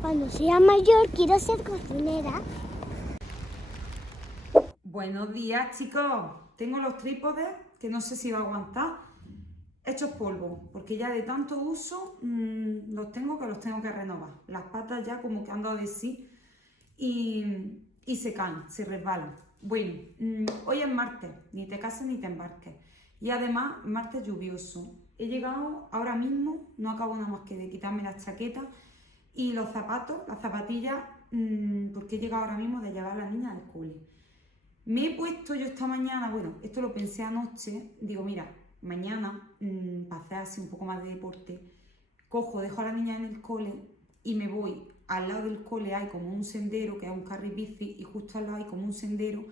Cuando sea mayor quiero ser cocinera. Buenos días, chicos. Tengo los trípodes, que no sé si va a aguantar, hechos polvo, porque ya de tanto uso los tengo que renovar. Las patas ya como que han dado de sí y se caen, se resbalan. Bueno, hoy es martes, ni te cases ni te embarques. Y además, martes lluvioso. He llegado ahora mismo, no acabo nada más que de quitarme la chaqueta y los zapatos, las zapatillas, porque he llegado ahora mismo de llevar a la niña al cole. Me he puesto yo esta mañana, bueno, esto lo pensé anoche, digo, mira, mañana, para hacer así un poco más de deporte, dejo a la niña en el cole y me voy. Al lado del cole hay como un sendero, que es un carril bici, y justo al lado hay como un sendero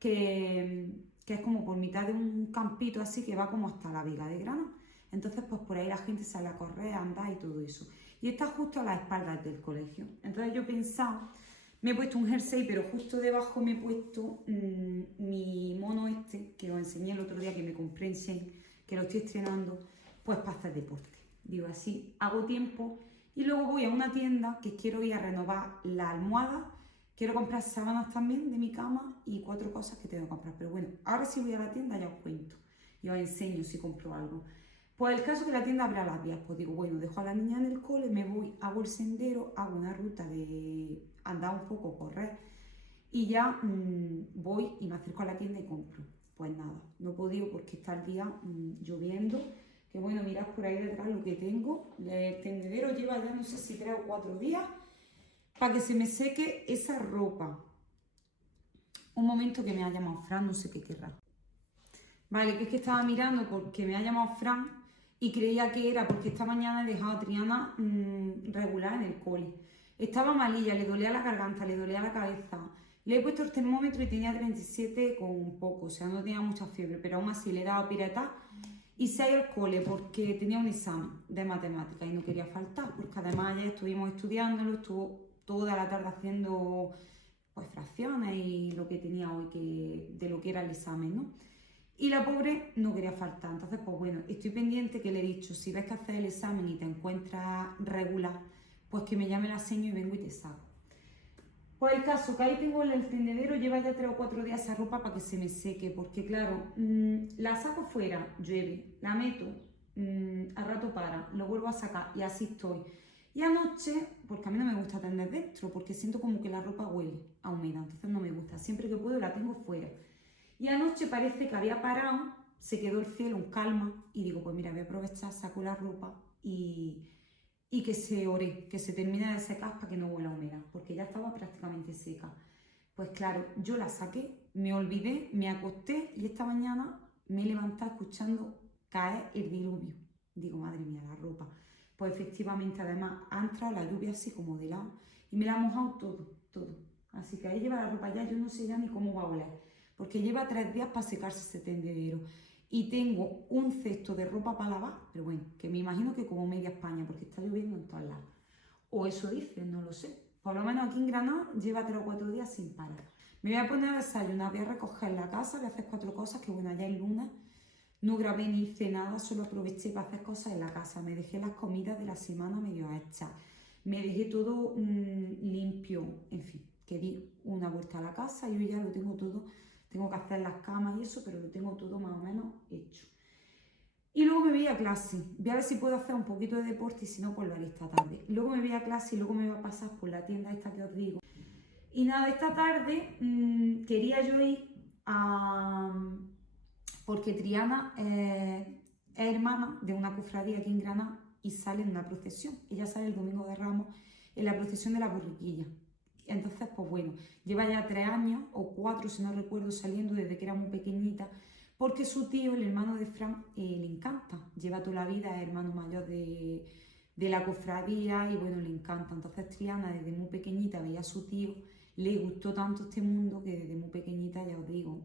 que es como por mitad de un campito así que va como hasta la Viga de Grana. Entonces, pues por ahí la gente sale a correr, a andar y todo eso. Y está justo a las espaldas del colegio. Entonces yo pensaba, me he puesto un jersey, pero justo debajo me he puesto mi mono este, que os enseñé el otro día, que me compré en Shein, que lo estoy estrenando, pues para hacer deporte. Digo, así hago tiempo y luego voy a una tienda que quiero ir a renovar la almohada, quiero comprar sábanas también de mi cama y 4 cosas que tengo que comprar. Pero bueno, ahora sí voy a la tienda ya os cuento y os enseño si compro algo. Pues el caso es que la tienda abre a las 10, pues digo, bueno, dejo a la niña en el cole, me voy, hago el sendero, hago una ruta de andar un poco, correr y ya voy y me acerco a la tienda y compro. Pues nada, no he podido porque está el día lloviendo, que bueno, mirad por ahí detrás lo que tengo. El tendedero lleva ya no sé si 3 o 4 días para que se me seque esa ropa. Un momento que me ha llamado Fran, no sé qué querrá. Vale, que es que estaba mirando porque me ha llamado Fran y creía que era porque esta mañana he dejado a Triana regular en el cole. Estaba malilla, le dolía la garganta, le dolía la cabeza. Le he puesto el termómetro y tenía 37 con un poco, o sea, no tenía mucha fiebre, pero aún así le he dado pirata y 6 al cole porque tenía un examen de matemáticas y no quería faltar, porque además ayer estuvimos estudiándolo, estuvo toda la tarde haciendo pues fracciones y lo que tenía hoy de lo que era el examen, ¿no? Y la pobre no quería faltar, entonces pues bueno, estoy pendiente que le he dicho, si ves que haces el examen y te encuentras regular, pues que me llame la seño y vengo y te saco. Pues el caso, que ahí tengo el tendedero, lleva ya 3 o 4 días esa ropa para que se me seque, porque claro, la saco fuera, llueve, la meto, al rato para, lo vuelvo a sacar y así estoy. Y anoche, porque a mí no me gusta tender dentro, porque siento como que la ropa huele a humedad, entonces no me gusta, siempre que puedo la tengo fuera. Y anoche parece que había parado, se quedó el cielo en calma y digo, pues mira, voy a aprovechar, saco la ropa y que se ore, que se termine de secar para que no huela a humedad, porque ya estaba prácticamente seca. Pues claro, yo la saqué, me olvidé, me acosté y esta mañana me he levantado escuchando caer el diluvio. Digo, madre mía, la ropa. Pues efectivamente, además, ha entrado la lluvia así como de lado y me la ha mojado todo. Así que ahí lleva la ropa ya, yo no sé ya ni cómo va a oler, porque lleva 3 días para secarse ese tendedero. Y tengo un cesto de ropa para lavar, pero bueno, que me imagino que como media España, porque está lloviendo en todos lados. O eso dicen, no lo sé. Por lo menos aquí en Granada lleva 3 o 4 días sin parar. Me voy a poner a desayunar, voy a recoger la casa, voy a hacer 4 cosas, que bueno, ya es lunes. No grabé ni hice nada, solo aproveché para hacer cosas en la casa. Me dejé las comidas de la semana medio hechas. Me dejé todo limpio, en fin, que di una vuelta a la casa y hoy ya lo tengo todo. Tengo que hacer las camas y eso, pero lo tengo todo más o menos hecho. Y luego me voy a clase. Voy a ver si puedo hacer un poquito de deporte y si no, pues lo haré esta tarde. Luego me voy a clase y luego me voy a pasar por la tienda esta que os digo. Y nada, esta tarde quería yo ir a... porque Triana es hermana de una cofradía aquí en Granada y sale en una procesión. Ella sale el domingo de Ramos en la procesión de la borriquilla. Entonces, pues bueno, lleva ya 3 años o 4, si no recuerdo, saliendo desde que era muy pequeñita, porque su tío, el hermano de Fran, le encanta. Lleva toda la vida, es hermano mayor de la cofradía y bueno, le encanta. Entonces Triana desde muy pequeñita veía a su tío, le gustó tanto este mundo que desde muy pequeñita, ya os digo,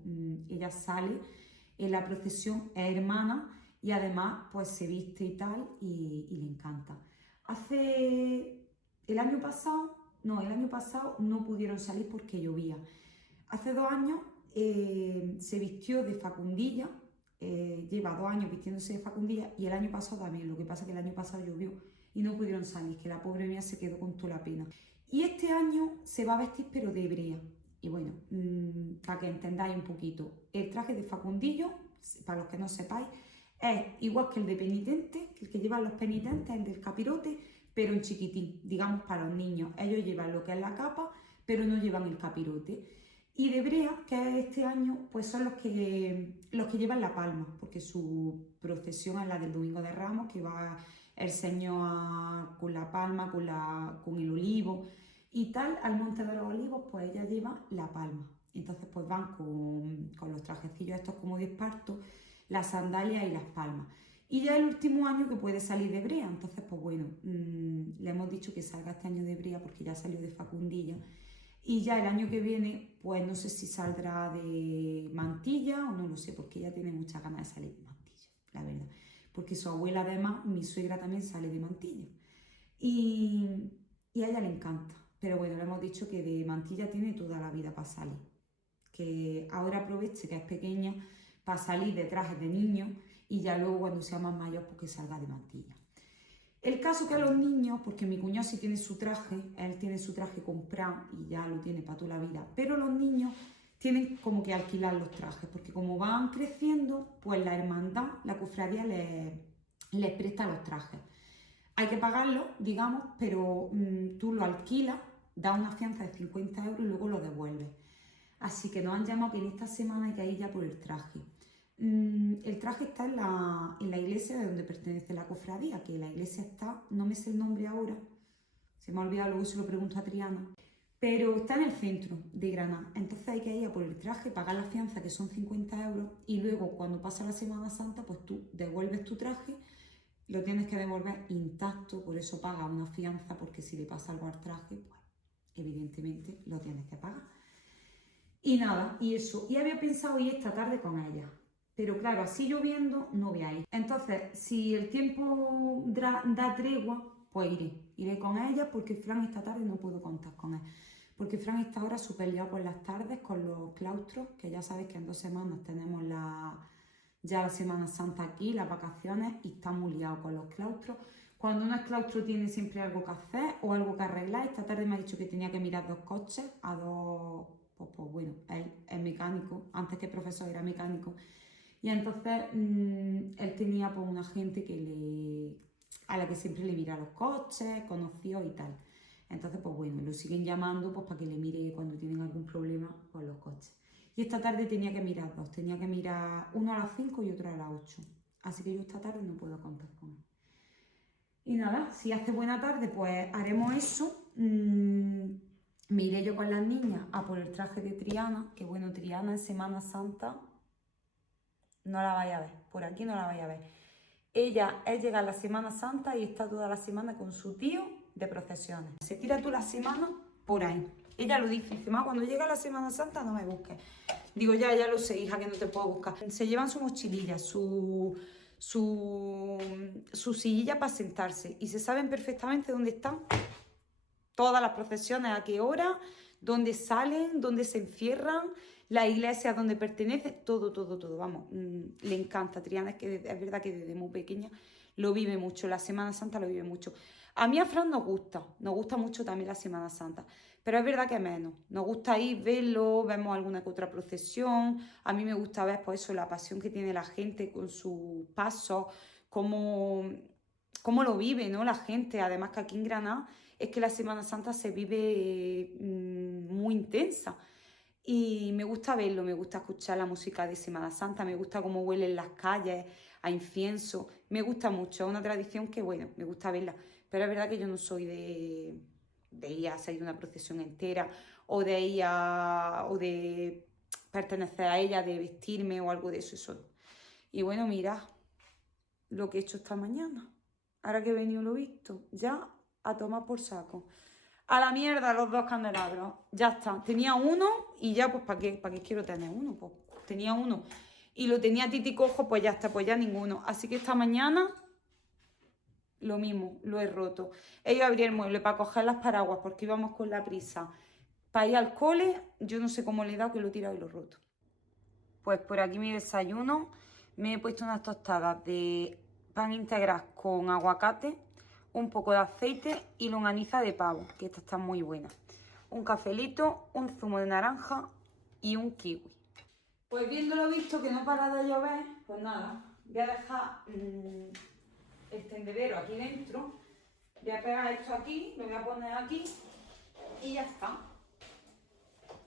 ella sale en la procesión, es hermana y además pues se viste y tal y le encanta. El año pasado no pudieron salir porque llovía. Hace 2 años se vistió de Facundilla, lleva 2 años vistiéndose de Facundilla y el año pasado también, lo que pasa es que el año pasado llovió y no pudieron salir, que la pobre mía se quedó con toda la pena. Y este año se va a vestir pero de hebrea. Y bueno, para que entendáis un poquito, el traje de Facundillo, para los que no sepáis, es igual que el de penitente, que el que llevan los penitentes, el del capirote, pero en chiquitín, digamos para los niños. Ellos llevan lo que es la capa, pero no llevan el capirote. Y de brea, que es este año, pues son los que llevan la palma, porque su procesión es la del Domingo de Ramos, que va el Señor con la palma, con el olivo y tal, al Monte de los Olivos, pues ella lleva la palma. Entonces pues van con los trajecillos estos como de esparto, las sandalias y las palmas. Y ya el último año que puede salir de brea, entonces pues bueno, le hemos dicho que salga este año de brea porque ya salió de Facundilla. Y ya el año que viene, pues no sé si saldrá de mantilla o no lo sé, porque ella tiene muchas ganas de salir de mantilla, la verdad. Porque su abuela además, mi suegra también sale de mantilla. Y a ella le encanta. Pero bueno, le hemos dicho que de mantilla tiene toda la vida para salir. Que ahora aproveche que es pequeña para salir de trajes de niño y ya luego cuando sea más mayor, pues que salga de mantilla. El caso que a los niños, porque mi cuñado sí tiene su traje, él tiene su traje comprado y ya lo tiene para toda la vida, pero los niños tienen como que alquilar los trajes, porque como van creciendo, pues la hermandad, la cofradía les presta los trajes. Hay que pagarlo, digamos, pero tú lo alquilas, das una fianza de 50 euros y luego lo devuelves. Así que nos han llamado que en esta semana hay que ir ya por el traje. El traje está en la iglesia de donde pertenece la cofradía, que la iglesia está, no me sé el nombre ahora, se me ha olvidado, luego se lo pregunto a Triana, pero está en el centro de Granada. Entonces hay que ir a por el traje, pagar la fianza, que son 50 euros, y luego cuando pasa la Semana Santa, pues tú devuelves tu traje, lo tienes que devolver intacto, por eso pagas una fianza, porque si le pasa algo al traje, pues evidentemente lo tienes que pagar. Y nada, y eso, y había pensado ir esta tarde con ella. Pero claro, así lloviendo no voy a ir. Entonces, si el tiempo da tregua, pues iré con ella, porque Fran esta tarde no puedo contar con él. Porque Fran está ahora súper liado por las tardes con los claustros, que ya sabes que en 2 semanas tenemos ya la Semana Santa aquí, las vacaciones, y está muy liado con los claustros. Cuando uno es claustro tiene siempre algo que hacer o algo que arreglar. Esta tarde me ha dicho que tenía que mirar 2 coches, a 2, pues bueno, él es mecánico, antes que profesor era mecánico. Y entonces él tenía pues una gente a la que siempre le mira los coches, conoció y tal. Entonces, pues bueno, lo siguen llamando pues para que le mire cuando tienen algún problema con los coches. Y esta tarde tenía que mirar 2, tenía que mirar uno a las 5 y otro a las 8. Así que yo esta tarde no puedo contar con él. Y nada, si hace buena tarde, pues haremos eso. Me iré yo con las niñas a por el traje de Triana, que bueno, Triana en Semana Santa no la vaya a ver, por aquí no la vaya a ver. Ella llega a la Semana Santa y está toda la semana con su tío de procesiones. Se tira toda la semana por ahí. Ella lo dice, cuando llega la Semana Santa no me busques. Digo, ya lo sé, hija, que no te puedo buscar. Se llevan su mochililla, su sillilla para sentarse y se saben perfectamente dónde están todas las procesiones, a qué hora, dónde salen, dónde se encierran, la iglesia donde pertenece, todo, vamos, le encanta. Triana es que es verdad que desde muy pequeña lo vive mucho, la Semana Santa lo vive mucho. A mí a Fran nos gusta mucho también la Semana Santa, pero es verdad que menos, nos gusta ir, verlo, vemos alguna que otra procesión, a mí me gusta ver pues eso, la pasión que tiene la gente con sus pasos, cómo lo vive, ¿no? La gente, además que aquí en Granada es que la Semana Santa se vive muy intensa. Y me gusta verlo, me gusta escuchar la música de Semana Santa, me gusta cómo huelen las calles a incienso, me gusta mucho, es una tradición que, bueno, me gusta verla, pero es verdad que yo no soy de ir a salir una procesión entera o de pertenecer a ella, de vestirme o algo de eso. Y bueno, mira lo que he hecho esta mañana, ahora que he venido lo he visto, ya a tomar por saco. A la mierda los 2 candelabros, ya está. Tenía uno y ya pues ¿para qué quiero tener uno? Pues tenía uno y lo tenía titi cojo, pues ya está, pues ya ninguno. Así que esta mañana lo mismo, lo he roto. He ido a abrir el mueble para coger las paraguas porque íbamos con la prisa para ir al cole. Yo no sé cómo le he dado que lo he tirado y lo he roto. Pues por aquí mi desayuno. Me he puesto unas tostadas de pan integral con aguacate, un poco de aceite y longaniza de pavo, que esta está muy buena. Un cafelito, un zumo de naranja y un kiwi. Pues viéndolo visto que no para de llover, pues nada, voy a dejar el tendedero aquí dentro, voy a pegar esto aquí, lo voy a poner aquí y ya está.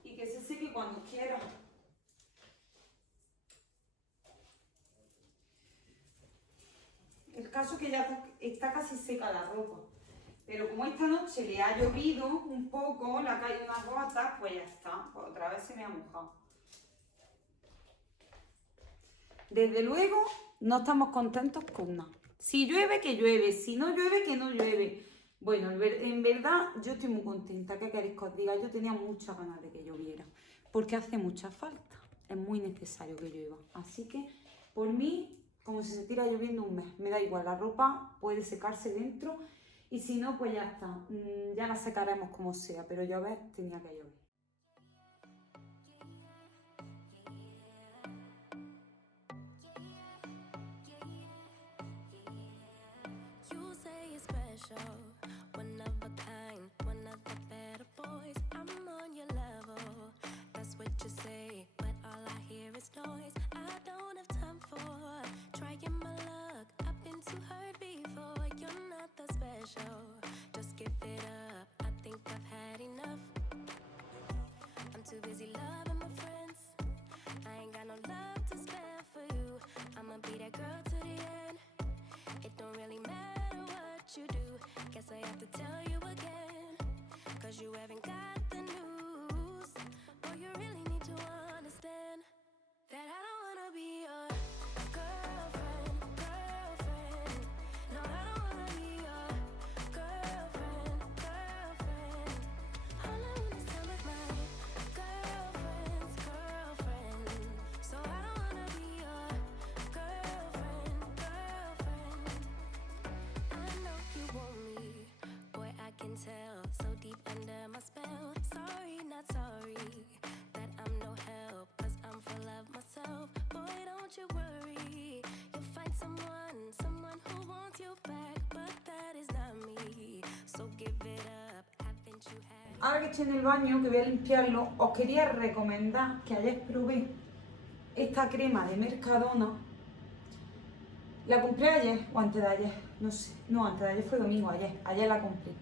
Y que se seque cuando quiera. El caso es que ya está casi seca la ropa, pero como esta noche le ha llovido un poco, le ha caído unas gotas, pues ya está, pues otra vez se me ha mojado. Desde luego no estamos contentos con nada. Si llueve, que llueve, si no llueve, que no llueve. Bueno, en verdad yo estoy muy contenta, ¿qué queréis que os diga? Yo tenía muchas ganas de que lloviera, porque hace mucha falta, es muy necesario que llueva. Así que, por mí, como si se tira lloviendo un mes, me da igual, la ropa puede secarse dentro y si no, pues ya está, ya la secaremos como sea, pero llover tenía que llover. You say you're special, one of a kind, one of the better boys. I'm on your level, that's what you say, but all I hear is noise. I don't have time for trying my luck. I've been too hurt before. You're not that special, just give it up. I think I've had enough. I'm too busy loving my friends. I ain't got no love to spare for you. I'ma be that girl to the end. It don't really matter what you do. Guess I have to tell you again, 'cause you haven't got the news. Boy, you really need to understand that I don't wanna be your girlfriend. No, I don't wanna be your girlfriend. All I want is time with my girlfriend. So I don't wanna be your you back, but that is not me. So give it up, haven't you had? Ahora que estoy en el baño, que voy a limpiarlo, os quería recomendar que ayer probé esta crema de Mercadona. La compré ayer o antes de ayer, no sé, no, antes de ayer fue domingo, ayer la compré.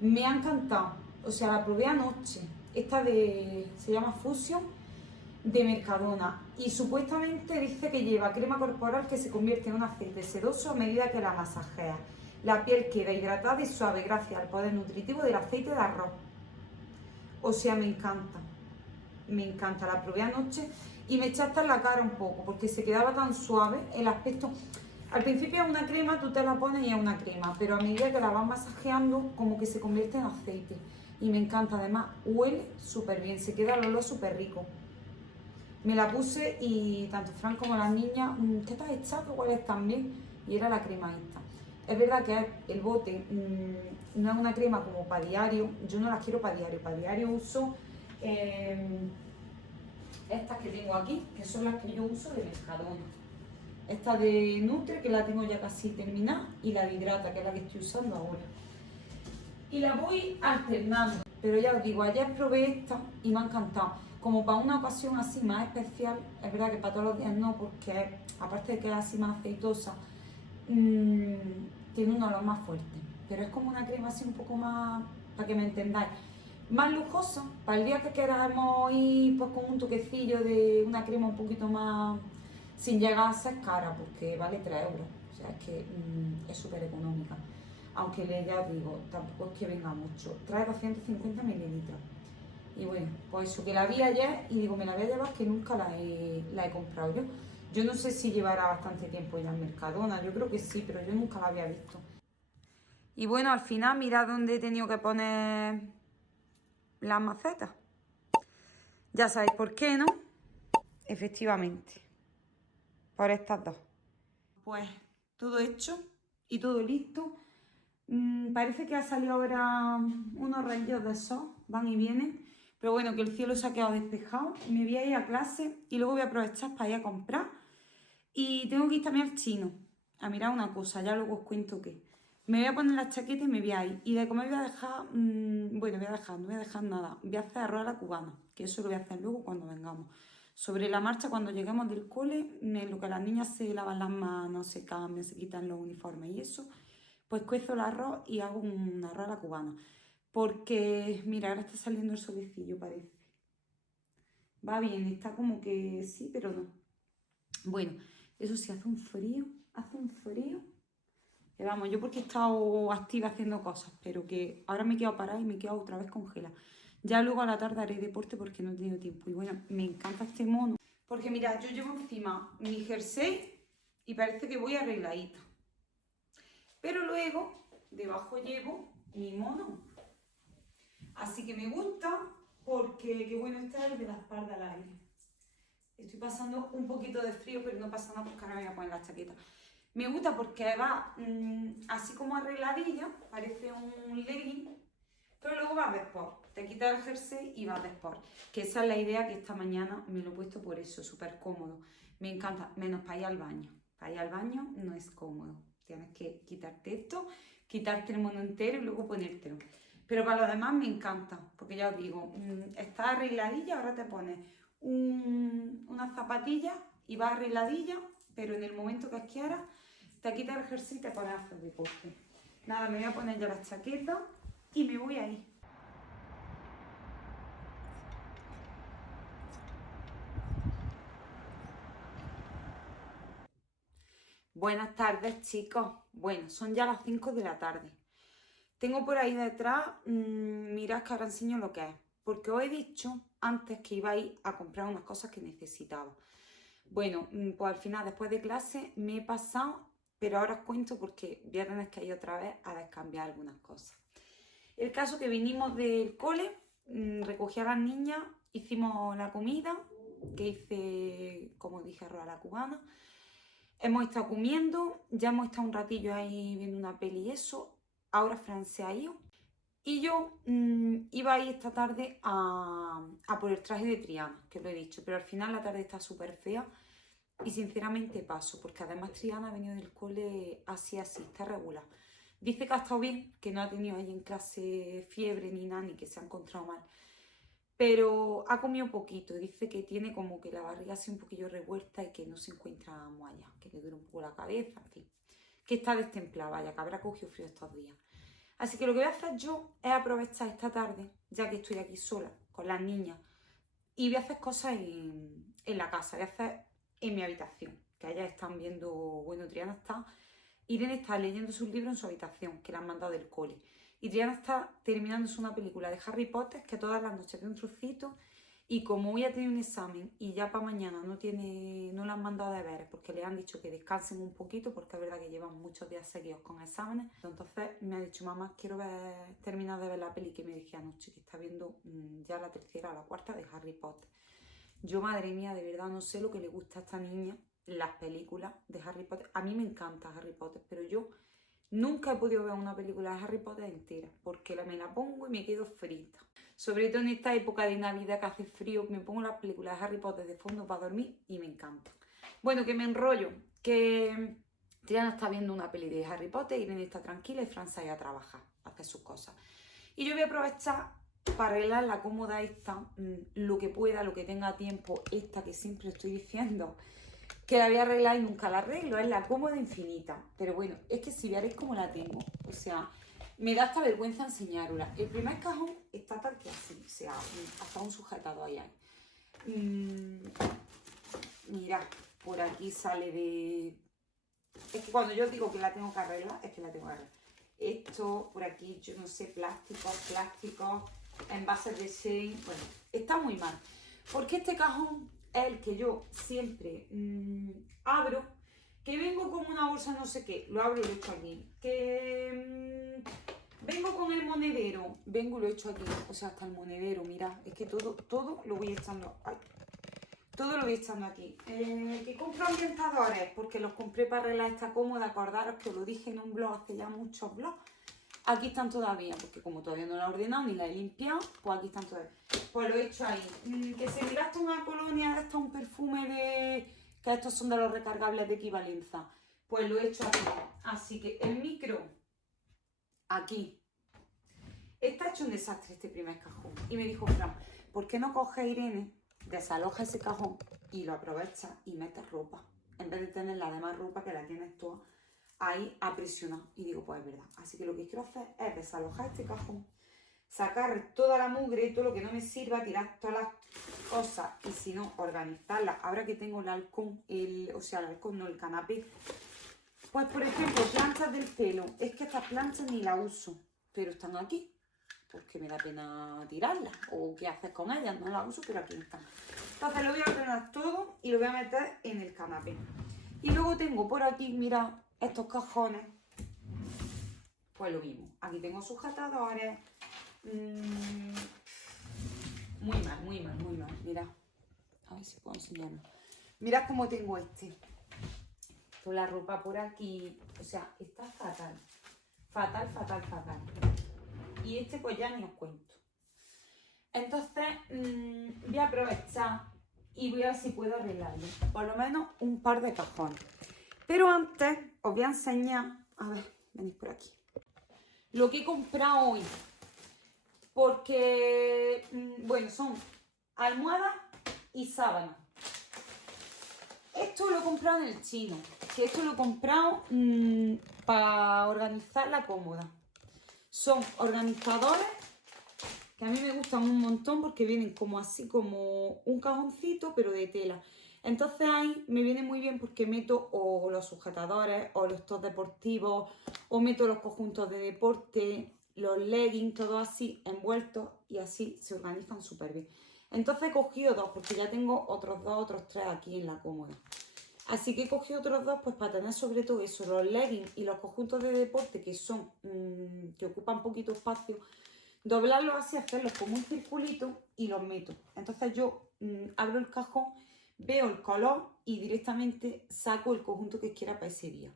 Me ha encantado, o sea, la probé anoche. Esta se llama Fusion de Mercadona y supuestamente dice que lleva crema corporal que se convierte en un aceite sedoso a medida que la masajea. La piel queda hidratada y suave gracias al poder nutritivo del aceite de arroz. O sea, me encanta, la probé anoche y me eché hasta en la cara un poco porque se quedaba tan suave el aspecto. Al principio es una crema, tú te la pones y es una crema, pero a medida que la vas masajeando como que se convierte en aceite y me encanta, además huele súper bien, se queda el olor súper rico. Me la puse y tanto Fran como las niñas, ¿qué te has echado? Que hueles tan bien. Y era la crema esta. Es verdad que el bote no es una crema como para diario, yo no las quiero para diario uso estas que tengo aquí, que son las que yo uso de Mercadona. Esta de Nutre, que la tengo ya casi terminada, y la de Hidrata, que es la que estoy usando ahora. Y la voy alternando, pero ya os digo, ayer probé esta y me ha encantado. Como para una ocasión así más especial, es verdad que para todos los días no, porque aparte de que es así más aceitosa, tiene un olor más fuerte. Pero es como una crema así un poco más, para que me entendáis, más lujosa, para el día que queramos ir pues, con un toquecillo de una crema un poquito más, sin llegar a ser cara, porque vale 3 euros. O sea, es que es súper económica. Aunque ya os digo, tampoco es que venga mucho. Trae 250 mililitros. Y bueno, pues eso, que la vi ayer y digo, me la voy a llevar, que nunca la he comprado yo. Yo no sé si llevará bastante tiempo ya en Mercadona, yo creo que sí, pero yo nunca la había visto. Y bueno, al final mirad dónde he tenido que poner las macetas. Ya sabéis por qué, ¿no? Efectivamente, por estas dos. Pues todo hecho y todo listo. Parece que ha salido ahora unos rayos de sol, van y vienen. Pero bueno, que el cielo se ha quedado despejado. Me voy a ir a clase y luego voy a aprovechar para ir a comprar. Y tengo que ir también al chino a mirar una cosa, ya luego os cuento qué. Me voy a poner la chaqueta y me voy a ir. Y de comer voy a dejar, no voy a dejar nada. Voy a hacer arroz a la cubana, que eso lo voy a hacer luego cuando vengamos. Sobre la marcha, cuando lleguemos del cole, en lo que las niñas se lavan las manos, se cambian, se quitan los uniformes y eso, pues cuezo el arroz y hago un arroz a la cubana. Porque, mira, ahora está saliendo el solecillo, parece. Va bien, está como que sí, pero no. Bueno, eso sí, hace un frío. Que vamos, yo porque he estado activa haciendo cosas, pero que ahora me he quedado parada y me he quedado otra vez congelada. Ya luego a la tarde haré deporte porque no he tenido tiempo. Y bueno, me encanta este mono. Porque mira, yo llevo encima mi jersey y parece que voy arregladita. Pero luego, debajo llevo mi mono. Así que me gusta porque, qué bueno, este es el de la espalda al aire. Estoy pasando un poquito de frío, pero no pasa nada porque ahora me voy a poner la chaqueta. Me gusta porque va así como arregladilla, parece un legging, pero luego va de sport. Te quitas el jersey y vas de sport. Que esa es la idea, que esta mañana me lo he puesto por eso, súper cómodo. Me encanta, menos para ir al baño. Para ir al baño no es cómodo. Tienes que quitarte esto, quitarte el mono entero y luego ponértelo. Pero para lo demás me encanta, porque ya os digo, está arregladilla, ahora te pones unas zapatillas y vas arregladilla, pero en el momento que quieras, te quitas el jersey y te pones a hacer deporte. Nada, me voy a poner ya la chaqueta y me voy a ir. Buenas tardes, chicos. Bueno, son ya las 5 de la tarde. Tengo por ahí detrás, mirad que ahora enseño lo que es, porque os he dicho antes que iba a ir a comprar unas cosas que necesitaba. Bueno, pues al final, después de clase, me he pasado, pero ahora os cuento porque voy a tener que ir otra vez a descambiar algunas cosas. El caso que vinimos del cole, recogí a las niñas, hicimos la comida, que hice, como dije, arroz a la cubana. Hemos estado comiendo, ya hemos estado un ratillo ahí viendo una peli y eso. Ahora Fran se ha ido. Y yo iba a ir esta tarde a por el traje de Triana, que lo he dicho, pero al final la tarde está súper fea. y sinceramente paso, porque además Triana ha venido del cole así, está regular. Dice que ha estado bien, que no ha tenido ahí en clase fiebre ni nada, ni que se ha encontrado mal. Pero ha comido poquito, dice que tiene como que la barriga así un poquillo revuelta y que no se encuentra muy allá, que le duele un poco la cabeza, en fin. Que está destemplada, vaya, que habrá cogido frío estos días. Así que lo que voy a hacer yo es aprovechar esta tarde, ya que estoy aquí sola, con las niñas, y voy a hacer cosas en la casa, voy a hacer en mi habitación, que ellas están viendo, bueno, Triana está, Irene está leyendo sus libros en su habitación, que la han mandado del cole. Y Triana está terminándose una película de Harry Potter, que todas las noches ve un trocito, y como hoy ha tenido un examen y ya para mañana no le han mandado deberes porque le han dicho que descansen un poquito, porque es verdad que llevan muchos días seguidos con exámenes, entonces me ha dicho, mamá, quiero terminar de ver la peli que me dije anoche, que está viendo ya la tercera o la cuarta de Harry Potter. Yo, madre mía, de verdad no sé lo que le gusta a esta niña, las películas de Harry Potter. A mí me encanta Harry Potter, pero yo nunca he podido ver una película de Harry Potter entera, porque me la pongo y me quedo frita. Sobre todo en esta época de Navidad que hace frío, me pongo las películas de Harry Potter de fondo para dormir y me encanta. Bueno, que me enrollo, que Triana está viendo una peli de Harry Potter, Irene está tranquila y Fran se ha ido a trabajar, a hacer sus cosas. Y yo voy a aprovechar para arreglar la cómoda esta, lo que pueda, lo que tenga tiempo, esta que siempre estoy diciendo, que la voy a arreglar y nunca la arreglo, es la cómoda infinita. Pero bueno, es que si veréis cómo la tengo, o sea, me da hasta vergüenza enseñárosla. El primer cajón está tal que así, o sea, hasta un sujetado ahí hay. Mirad, por aquí sale de... Es que cuando yo digo que la tengo que arreglar, es que la tengo que arreglar. Esto, por aquí, yo no sé, plásticos, envases de Shein, bueno, está muy mal. Porque este cajón es el que yo siempre abro, que vengo con una bolsa no sé qué, lo abro y lo echo aquí. Que vengo con el monedero, vengo y lo echo aquí. O sea, hasta el monedero, mirad, es que todo lo voy echando. Ay, todo lo voy echando aquí. Que compro ambientadores, porque los compré para arreglar esta cómoda. Acordaros que os lo dije en un blog hace ya muchos blogs. Aquí están todavía, porque como todavía no la he ordenado ni la he limpiado, pues aquí están todavía. Pues lo he hecho ahí. Que se me gasta una colonia, esto es un perfume de... que estos son de los recargables de equivalencia. Pues lo he hecho aquí. Así que el micro, aquí. Está hecho un desastre este primer cajón. Y me dijo Fran, ¿por qué no coge Irene, desaloja ese cajón y lo aprovecha y metes ropa? En vez de tener la demás ropa que la tienes toda ahí aprisionado. Y digo, pues es verdad. Así que lo que quiero hacer es desalojar este cajón, sacar toda la mugre y todo lo que no me sirva, tirar todas las cosas y si no, organizarlas. Ahora que tengo el halcón, el halcón no, el canapé. Pues por ejemplo, planchas del pelo. Es que estas planchas ni las uso, pero están aquí. Porque me da pena tirarlas. O qué hacer con ellas, no las uso, pero aquí están. Entonces lo voy a ordenar todo y lo voy a meter en el canapé. Y luego tengo por aquí, mirad, estos cajones, pues lo mismo. Aquí tengo sujetadores. Muy mal. Mirad. A ver si puedo enseñarlo. Mirad cómo tengo este. Toda la ropa por aquí. O sea, está fatal. Fatal. Y este pues ya ni os cuento. Entonces, voy a aprovechar y voy a ver si puedo arreglarlo. Por lo menos un par de cajones. Pero antes os voy a enseñar, a ver, venid por aquí, lo que he comprado hoy. Porque, bueno, son almohadas y sábanas. Esto lo he comprado en el chino, que esto lo he comprado para organizar la cómoda. Son organizadores que a mí me gustan un montón porque vienen como así, como un cajoncito, pero de tela. Entonces ahí me viene muy bien porque meto o los sujetadores o los tops deportivos o meto los conjuntos de deporte, los leggings, todo así envueltos y así se organizan súper bien. Entonces he cogido dos porque ya tengo otros tres aquí en la cómoda. Así que he cogido otros dos pues para tener sobre todo eso, los leggings y los conjuntos de deporte que son, que ocupan poquito espacio, doblarlos así, hacerlos como un circulito y los meto. Entonces yo abro el cajón, veo el color y directamente saco el conjunto que quiera para ese día.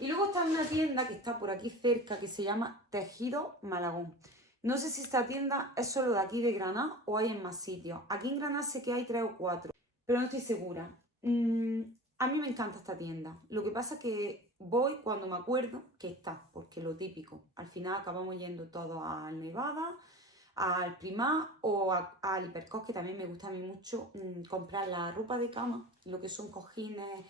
Y luego está una tienda que está por aquí cerca que se llama Tejido Malagón. No sé si esta tienda es solo de aquí de Granada o hay en más sitios. Aquí en Granada sé que hay 3 o 4, pero no estoy segura. A mí me encanta esta tienda. Lo que pasa es que voy cuando me acuerdo que está, porque lo típico. Al final acabamos yendo todos al Nevada, al Primark o al Hipercor, que también me gusta a mí mucho comprar la ropa de cama, lo que son cojines,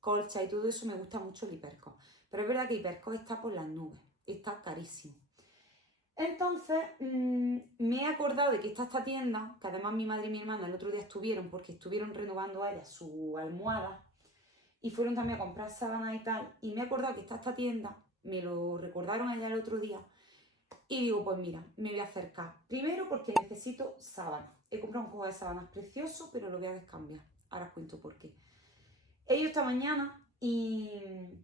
colchas y todo eso, me gusta mucho el Hipercor. Pero es verdad que Hipercor está por las nubes, está carísimo. Entonces me he acordado de que está esta tienda, que además mi madre y mi hermana el otro día estuvieron, porque estuvieron renovando a ellas su almohada y fueron también a comprar sábanas y tal, y me he acordado que está esta tienda, me lo recordaron allá el otro día, y digo, pues mira, me voy a acercar. Primero porque necesito sábanas. He comprado un juego de sábanas precioso, pero lo voy a descambiar. Ahora os cuento por qué. He ido esta mañana y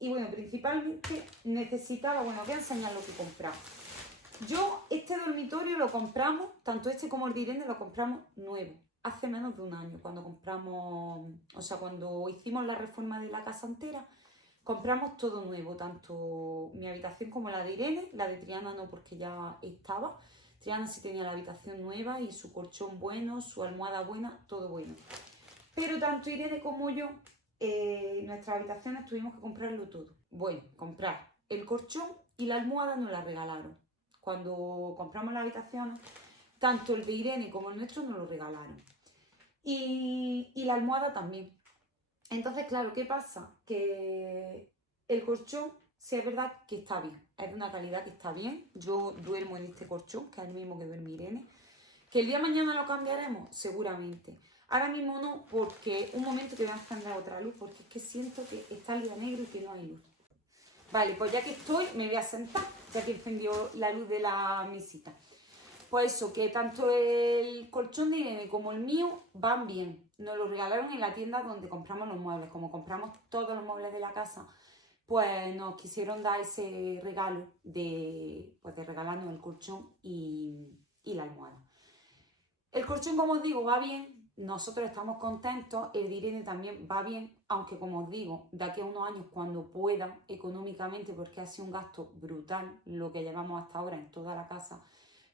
bueno, principalmente necesitaba, bueno, voy a enseñar lo que he comprado. Yo este dormitorio lo compramos, tanto este como el de Irene lo compramos nuevo, hace menos de un año, cuando compramos, o sea, cuando hicimos la reforma de la casa entera, compramos todo nuevo, tanto mi habitación como la de Irene, la de Triana no porque ya estaba. Triana sí tenía la habitación nueva y su colchón bueno, su almohada buena, todo bueno. Pero tanto Irene como yo, nuestras habitaciones tuvimos que comprarlo todo. Bueno, comprar el colchón y la almohada nos la regalaron. Cuando compramos las habitaciones, tanto el de Irene como el nuestro nos lo regalaron. Y la almohada también. Entonces, claro, ¿qué pasa? Que el colchón, sí es verdad que está bien, es de una calidad que está bien. Yo duermo en este colchón, que es el mismo que duerme Irene. ¿Que el día de mañana lo cambiaremos? Seguramente. Ahora mismo no, porque un momento que voy a encender otra luz, porque es que siento que está el día negro y que no hay luz. Vale, pues ya que estoy, me voy a sentar, ya que encendió la luz de la mesita. Pues eso, que tanto el colchón de Irene como el mío van bien. Nos lo regalaron en la tienda donde compramos los muebles. Como compramos todos los muebles de la casa, pues nos quisieron dar ese regalo de regalarnos el colchón y la almohada. El colchón, como os digo, va bien. Nosotros estamos contentos. El de Irene también va bien. Aunque, como os digo, de aquí a unos años, cuando pueda económicamente, porque ha sido un gasto brutal lo que llevamos hasta ahora en toda la casa,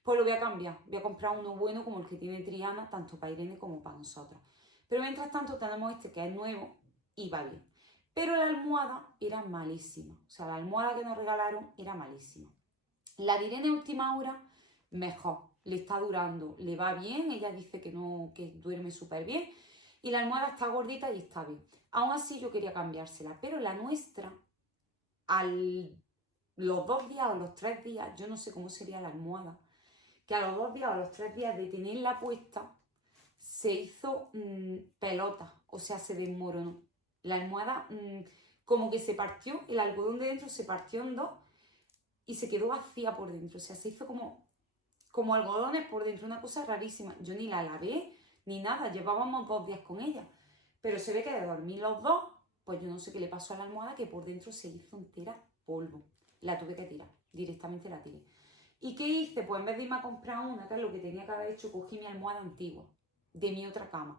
pues lo voy a cambiar. Voy a comprar uno bueno como el que tiene Triana, tanto para Irene como para nosotros. Pero mientras tanto tenemos este que es nuevo y va bien. Pero la almohada era malísima. O sea, la almohada que nos regalaron era malísima. La de Irene última hora, mejor. Le está durando, le va bien. Ella dice que no, que duerme súper bien. Y la almohada está gordita y está bien. Aún así yo quería cambiársela. Pero la nuestra, los 2 días o los 3 días, yo no sé cómo sería la almohada, que a los 2 días o los 3 días de tenerla puesta, se hizo pelota, o sea, se desmoronó. La almohada como que se partió, el algodón de dentro se partió en dos y se quedó vacía por dentro, o sea, se hizo como algodones por dentro, una cosa rarísima. Yo ni la lavé, ni nada, llevábamos 2 días con ella, pero se ve que de dormir los dos, pues yo no sé qué le pasó a la almohada, que por dentro se hizo entera polvo. La tuve que tirar, directamente la tiré. ¿Y qué hice? Pues en vez de irme a comprar una, que es lo que tenía que haber hecho, cogí mi almohada antigua, de mi otra cama.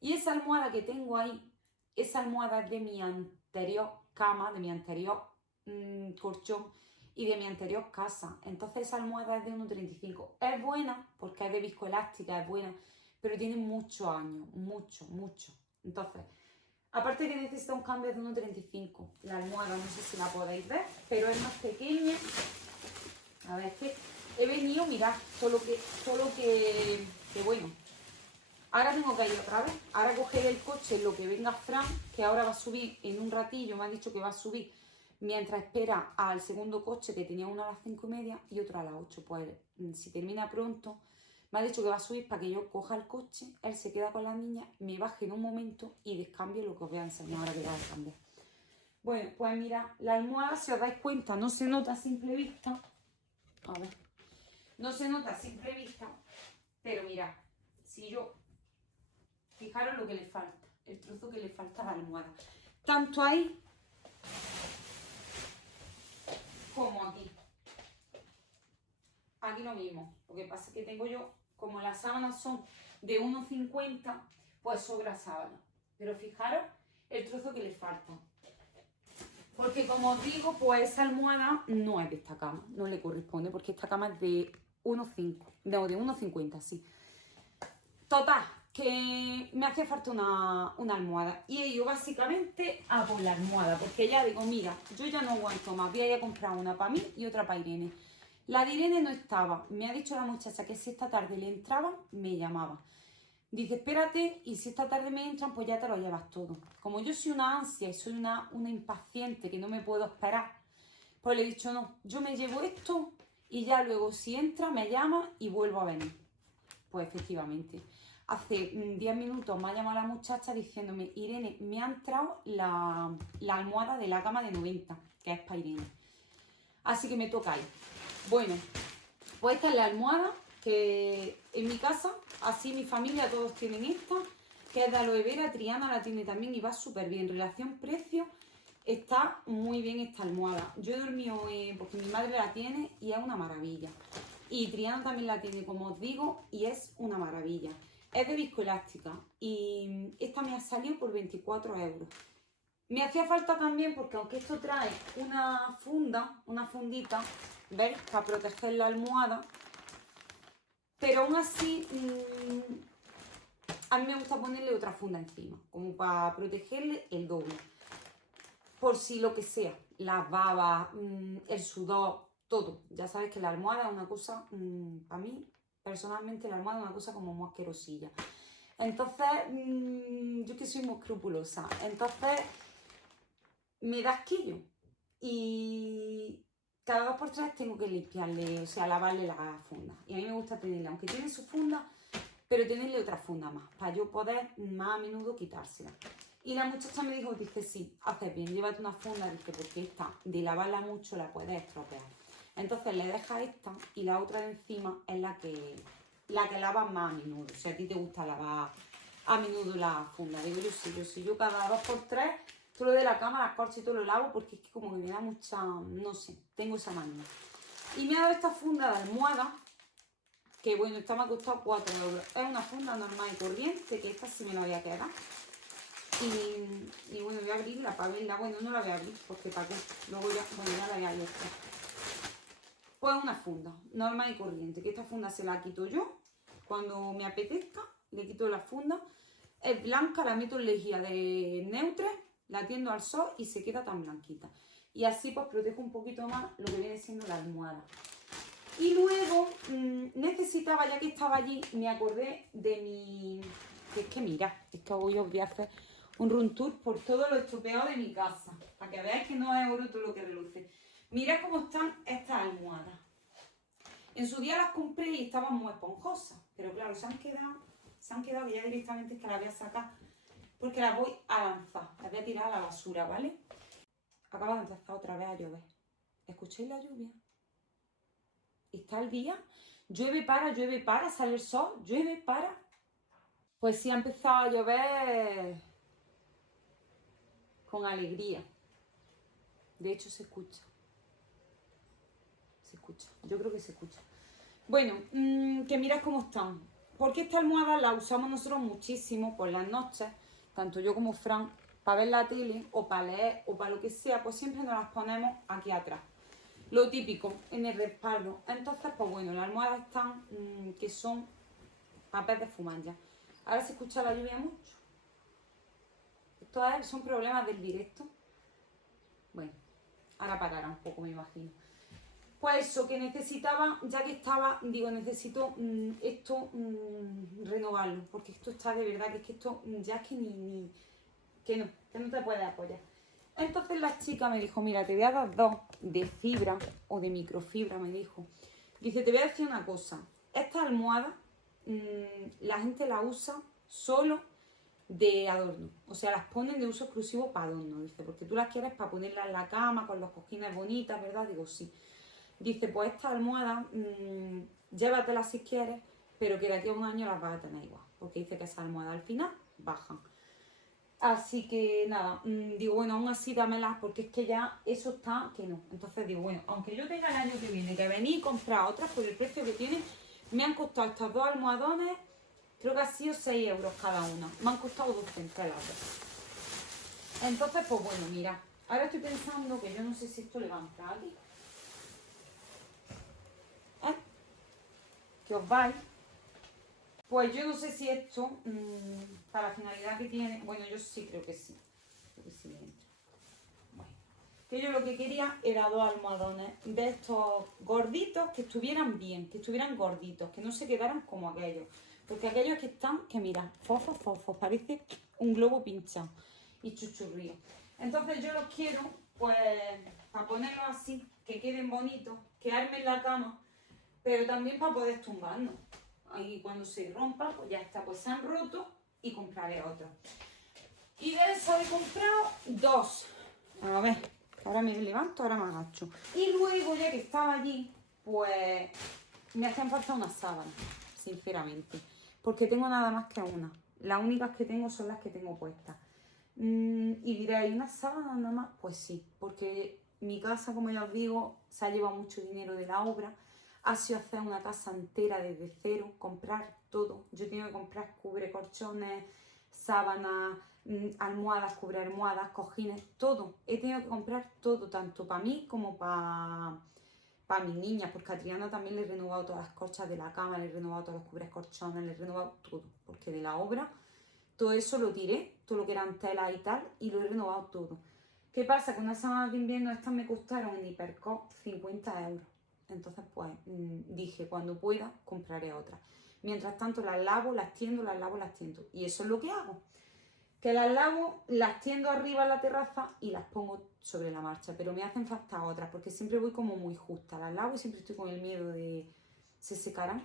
Y esa almohada que tengo ahí, esa almohada es de mi anterior cama, de mi anterior colchón y de mi anterior casa. Entonces esa almohada es de 1,35. Es buena, porque es de viscoelástica, es buena, pero tiene muchos años, mucho. Entonces, aparte que necesita un cambio de 1,35. La almohada, no sé si la podéis ver, pero es más pequeña. A ver, es que he venido, mirad, solo que bueno. Ahora tengo que ir otra vez. Ahora cogeré el coche en lo que venga Fran, que ahora va a subir en un ratillo. Me ha dicho que va a subir mientras espera al segundo coche, que tenía uno a las 5:30 y otro a las 8. Pues si termina pronto, me ha dicho que va a subir para que yo coja el coche. Él se queda con las niñas, me baje en un momento y descambie lo que os voy a enseñar ahora que voy a descambiar. Bueno, pues mirad, la almohada, si os dais cuenta, no se nota a simple vista. A ver, no se nota a simple vista, pero mirad, si yo, fijaros lo que le falta, el trozo que le falta a la almohada, tanto ahí como aquí. Aquí lo mismo, lo que pasa es que tengo yo, como las sábanas son de 1,50, pues sobra sábana, pero fijaros el trozo que le falta. Porque como os digo, pues esa almohada no es de esta cama, no le corresponde, porque esta cama es de 1,5, no, de 1,50, sí. Total, que me hacía falta una almohada. Y he ido básicamente a por la almohada, porque ya digo, mira, yo ya no aguanto más, voy a ir a comprar una para mí y otra para Irene. La de Irene no estaba, me ha dicho la muchacha que si esta tarde le entraban, me llamaba. Dice, espérate, y si esta tarde me entran, pues ya te lo llevas todo. Como yo soy una ansia y soy una impaciente que no me puedo esperar, pues le he dicho, no, yo me llevo esto y ya luego si entra me llama y vuelvo a venir. Pues efectivamente, hace 10 minutos me ha llamado la muchacha diciéndome, Irene, me ha entrado la almohada de la cama de 90, que es para Irene. Así que me toca ir. Bueno, pues esta es la almohada que en mi casa, así mi familia, todos tienen esta, que es de aloe vera. Triana la tiene también y va súper bien. Relación precio, está muy bien esta almohada. Yo he dormido porque mi madre la tiene y es una maravilla. Y Triana también la tiene, como os digo, y es una maravilla. Es de viscoelástica y esta me ha salido por 24 euros. Me hacía falta también porque aunque esto trae una funda, una fundita, ¿veis? Para proteger la almohada. Pero aún así, a mí me gusta ponerle otra funda encima, como para protegerle el doble. Por si lo que sea, las babas, el sudor, todo. Ya sabes que la almohada es una cosa, para mí, personalmente, la almohada es una cosa como muy asquerosilla. Entonces, yo que soy muy escrupulosa, entonces me da asquillo. Y cada 2 por 3 tengo que limpiarle, o sea, lavarle la funda. Y a mí me gusta tenerla, aunque tiene su funda, pero tenerle otra funda más, para yo poder más a menudo quitársela. Y la muchacha me dijo, dice, sí, haces bien, llévate una funda, dice, porque esta, de lavarla mucho, la puedes estropear. Entonces le dejas esta y la otra de encima es la que lavas más a menudo. Si a ti te gusta lavar a menudo la funda. Digo, yo cada 2 por 3 todo lo de la cama, las corchas y todo lo lavo porque es que como que me da mucha, no sé, tengo esa manía. Y me ha dado esta funda de almohada, que bueno, esta me ha costado 4 euros. Es una funda normal y corriente, que esta sí me la voy a quedar. Y bueno, voy a abrirla para verla. Bueno, no la voy a abrir porque para qué. Luego ya, bueno, ya la voy a abrir. Pues una funda normal y corriente, que esta funda se la quito yo cuando me apetezca, le quito la funda. Es blanca, la meto en lejía de neutre, la tiendo al sol y se queda tan blanquita. Y así pues protejo un poquito más lo que viene siendo la almohada. Y luego necesitaba, ya que estaba allí, me acordé de mi... Es que mira, es que hoy os voy a hacer un room tour por todo lo estropeado de mi casa, para que veáis que no es oro todo lo que reluce. Mirad cómo están estas almohadas. En su día las compré y estaban muy esponjosas, pero claro, se han quedado que ya directamente es que las voy a sacar porque las voy a lanzar, las voy a tirar a la basura, ¿vale? Acaba de empezar otra vez a llover. ¿Escucháis la lluvia? Está el día, llueve, para, sale el sol, llueve, para. Pues sí, ha empezado a llover con alegría. De hecho, se escucha. Se escucha, yo creo que se escucha. Bueno, que mirad cómo están. Porque esta almohada la usamos nosotros muchísimo por las noches, tanto yo como Fran, para ver la tele o para leer o para lo que sea, pues siempre nos las ponemos aquí atrás. Lo típico, en el respaldo. Entonces, pues bueno, las almohadas están, que son papel de fumar ya. Ahora se escucha la lluvia mucho. Esto son problemas del directo. Bueno, ahora parará un poco, me imagino. Pues eso, que necesitaba, ya que estaba, digo, necesito esto renovarlo, porque esto está de verdad, que es que esto ya es que que no te puedes apoyar. Entonces la chica me dijo, mira, te voy a dar 2 de fibra o de microfibra, me dijo. Dice, te voy a decir una cosa, esta almohada la gente la usa solo de adorno, o sea, las ponen de uso exclusivo para adorno, dice, porque tú las quieres para ponerlas en la cama con los cojines bonitas, ¿verdad? Digo, sí. Dice, pues esta almohada, llévatelas si quieres, pero que de aquí a un año las vas a tener igual, porque dice que esas almohadas al final bajan. Así que nada, digo, bueno, aún así dámelas, porque es que ya eso está, que no. Entonces digo, bueno, aunque yo tenga el año que viene que venir y comprar otras por el precio que tienen, me han costado estas 2 almohadones, creo que ha sido 6 euros cada una. Me han costado 2 centavos. Entonces, pues bueno, mira, ahora estoy pensando que yo no sé si esto le va a entrar aquí. Que os vais. Pues yo no sé si esto, para la finalidad que tiene, bueno, yo sí creo que sí. Creo que sí me entra. Bueno, que yo lo que quería era 2 almohadones de estos gorditos que estuvieran bien, que estuvieran gorditos, que no se quedaran como aquellos. Porque aquellos que están, que mira, fofos, parece un globo pinchado y chuchurrío. Entonces yo los quiero, pues, para ponerlos así, que queden bonitos, que armen la cama, pero también para poder tumbarnos. Y cuando se rompa, pues ya está, pues se han roto y compraré otro. Y de eso he comprado 2. A ver, ahora me levanto, ahora me agacho. Y luego, ya que estaba allí, pues me hacían falta unas sábanas, sinceramente. Porque tengo nada más que una. Las únicas que tengo son las que tengo puestas. Y diréis, ¿unas sábanas nada más? Pues sí, porque mi casa, como ya os digo, se ha llevado mucho dinero de la obra. Ha sido hacer una casa entera desde cero, comprar todo. Yo he tenido que comprar cubre colchones, sábanas, almohadas, cubre almohadas, cojines, todo. He tenido que comprar todo, tanto para mí como para mis niñas, porque a Triana también le he renovado todas las colchas de la cama, le he renovado todos los cubres colchones, le he renovado todo, porque de la obra todo eso lo tiré, todo lo que eran telas y tal, y lo he renovado todo. ¿Qué pasa? Que unas sábanas de invierno estas me costaron en Hipercor 50 euros. Entonces, pues, dije, cuando pueda, compraré otras. Mientras tanto, las lavo, las tiendo, las lavo, las tiendo. Y eso es lo que hago. Que las lavo, las tiendo arriba en la terraza y las pongo sobre la marcha. Pero me hacen falta otras, porque siempre voy como muy justa. Las lavo y siempre estoy con el miedo de se secarán.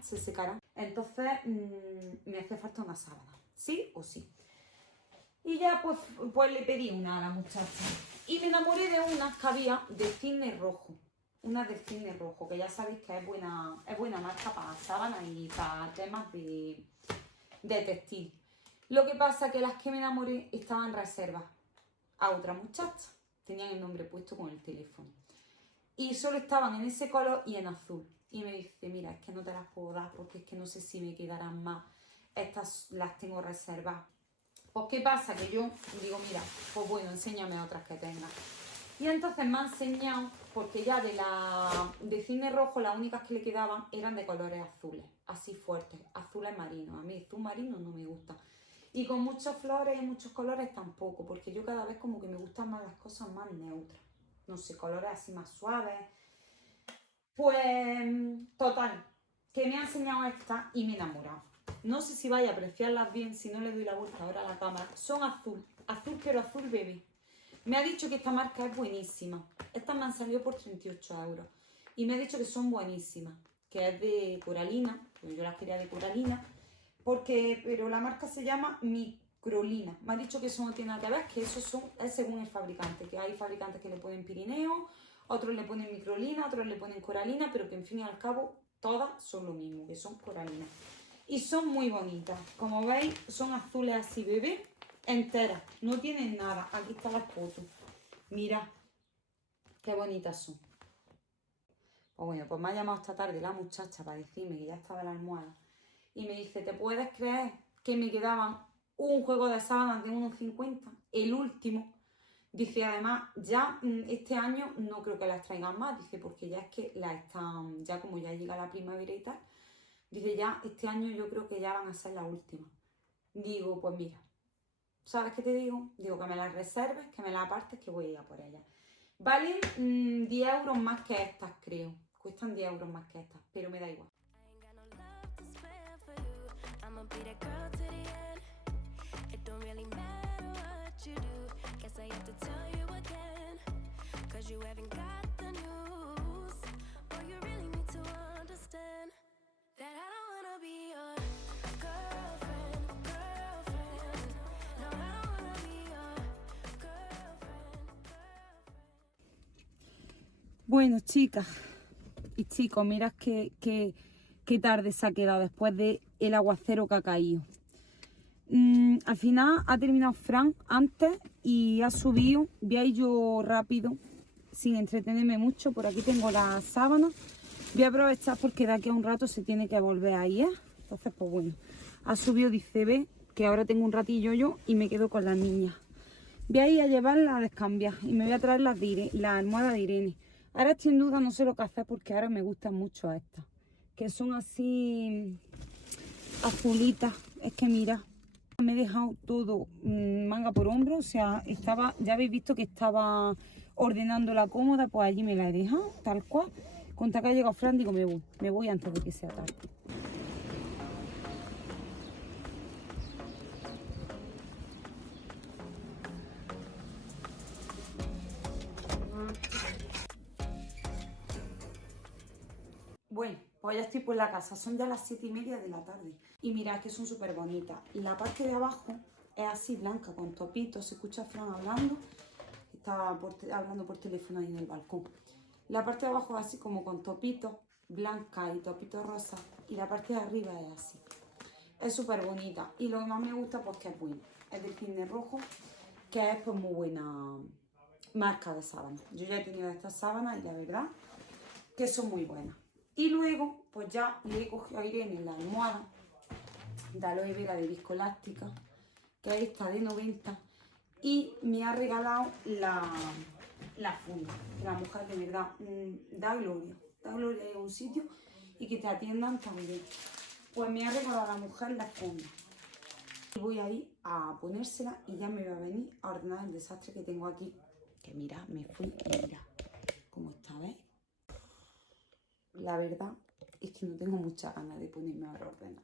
Entonces, me hace falta una sábana. ¿Sí o sí? Y ya pues le pedí una a la muchacha. Y me enamoré de unas que había de cisne rojo. Unas de cisne rojo, que ya sabéis que es buena marca para sábanas y para temas de textil. Lo que pasa es que las que me enamoré estaban reservadas a otra muchacha. Tenían el nombre puesto con el teléfono. Y solo estaban en ese color y en azul. Y me dice, mira, es que no te las puedo dar porque es que no sé si me quedarán más. Estas las tengo reservadas. Pues ¿qué pasa? Que yo digo, mira, pues bueno, enséñame otras que tengas. Y entonces me ha enseñado, porque ya de cisne rojo las únicas que le quedaban eran de colores azules, así fuertes, azules marinos. A mí el azul marino no me gusta. Y con muchas flores y muchos colores tampoco, porque yo cada vez como que me gustan más las cosas más neutras. No sé, colores así más suaves. Pues, total, que me ha enseñado esta y me he enamorado. No sé si vaya a apreciarlas bien si no le doy la vuelta ahora a la cámara. Son azul pero azul bebé. Me ha dicho que esta marca es buenísima. Estas me han salido por 38 euros. Y me ha dicho que son buenísimas. Que es de coralina. Pues yo las quería de coralina. Pero la marca se llama Microlina. Me ha dicho que eso no tiene nada que ver, que eso es según el fabricante. Que hay fabricantes que le ponen Pirineo, otros le ponen Microlina, otros le ponen coralina, pero que en fin y al cabo todas son lo mismo, que son coralinas. Y son muy bonitas. Como veis, son azules así bebé, enteras. No tienen nada. Aquí está la foto. Mira, qué bonitas son. Pues bueno, pues me ha llamado esta tarde la muchacha para decirme que ya estaba la almohada. Y me dice, ¿te puedes creer que me quedaban un juego de sábanas de 1,50? El último. Dice, además, ya este año no creo que las traigan más. Dice, porque ya es que las están, ya como ya llega la primavera y tal. Dice, ya este año yo creo que ya van a ser las últimas. Digo, pues mira, ¿sabes qué te digo? Digo, que me las reserves, que me las apartes, que voy a ir a por ellas. Valen 10 euros más que estas, creo. Cuestan 10 euros más que estas, pero me da igual. I'ma be that girl to the end. It don't really matter what you do. Guess I have to tell you again. Cause you haven't got the news. Boy, you really need to understand that I don't wanna be your girlfriend. No, I don't wanna be your girlfriend. Bueno, chicas y chicos, mirad qué tarde se ha quedado después del aguacero que ha caído. Al final ha terminado Fran antes y ha subido. Voy a ir yo rápido, sin entretenerme mucho. Por aquí tengo las sábanas. Voy a aprovechar porque de aquí a un rato se tiene que volver ahí, ¿eh? Entonces, pues bueno, ha subido, dice, ve, que ahora tengo un ratillo yo y me quedo con las niñas. Voy a ir a llevarlas a descambiar y me voy a traer las almohadas de Irene. Ahora estoy en duda, no sé lo que hacer porque ahora me gustan mucho estas, que son así azulitas. Es que mira, me he dejado todo manga por hombro, o sea, ya habéis visto que estaba ordenando la cómoda, pues allí me la he dejado, tal cual. Contra que ha llegado Fran, digo, me voy antes de que sea tarde. Bueno, pues ya estoy por la casa, son ya las 7:30 de la tarde. Y mirad que son súper bonitas. La parte de abajo es así blanca, con topitos. Se escucha a Fran hablando. Estaba hablando por teléfono ahí en el balcón. La parte de abajo es así como con topitos blanca y topitos rosas. Y la parte de arriba es así. Es súper bonita. Y lo que más me gusta pues que es bueno. Es del Cisne Rojo, que es pues muy buena marca de sábana. Yo ya he tenido estas sábanas y la verdad que son muy buenas. Y luego, pues ya le he cogido a Irene la almohada de aloe vera de viscoelástica, que es esta de 90, y me ha regalado la funda. La mujer de verdad da gloria ir a un sitio y que te atiendan también. Pues me ha regalado la mujer la funda. Y voy a ir a ponérsela y ya me va a venir a ordenar el desastre que tengo aquí. Que mira, me fui y mira cómo está, ¿veis? La verdad es que no tengo muchas ganas de ponerme ahora a ordenar.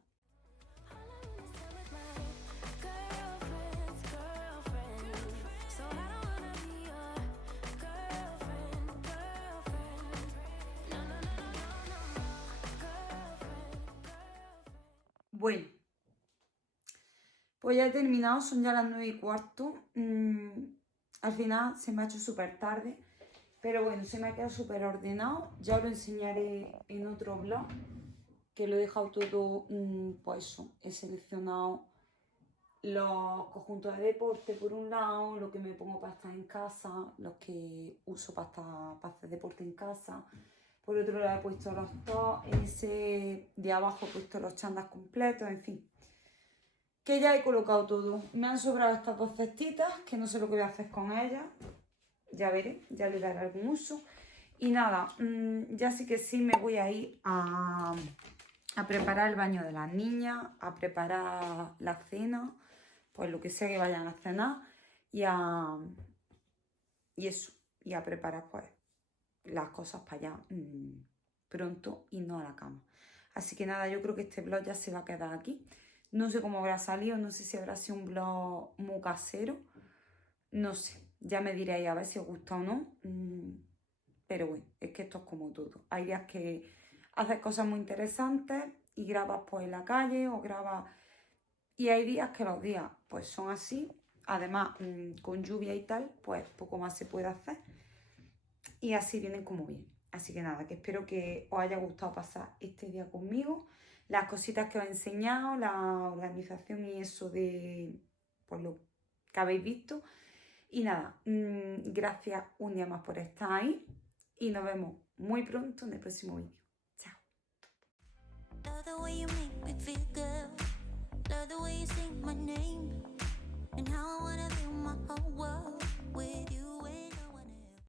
Bueno, pues ya he terminado, son ya las 9:15. Al final se me ha hecho súper tarde. Pero bueno, se me ha quedado súper ordenado. Ya os lo enseñaré en otro vlog, que lo he dejado todo, pues eso, he seleccionado los conjuntos de deporte por un lado, lo que me pongo para estar en casa, los que uso para hacer deporte en casa. Por otro lado he puesto los tops, ese de abajo he puesto los chandas completos, en fin. Que ya he colocado todo. Me han sobrado estas dos cestitas, que no sé lo que voy a hacer con ellas. Ya veré, ya le daré algún uso. Y nada, ya sí que sí me voy a ir a preparar el baño de las niñas, a preparar la cena, pues lo que sea que vayan a cenar, y eso, y a preparar pues las cosas para allá pronto y no a la cama. Así que nada, yo creo que este vlog ya se va a quedar aquí. No sé cómo habrá salido, no sé si habrá sido un vlog muy casero, no sé. Ya me diréis a ver si os gusta o no. Pero bueno, es que esto es como todo. Hay días que haces cosas muy interesantes y grabas pues en la calle o grabas... Y hay días que los días pues son así. Además, con lluvia y tal, pues poco más se puede hacer. Y así vienen como bien. Así que nada, que espero que os haya gustado pasar este día conmigo. Las cositas que os he enseñado, la organización y eso de pues lo que habéis visto. Y nada, gracias un día más por estar ahí y nos vemos muy pronto en el próximo vídeo. Chao. Love the way you make me feel good. Love the way you say my name. And how I wanna fill my whole world with you.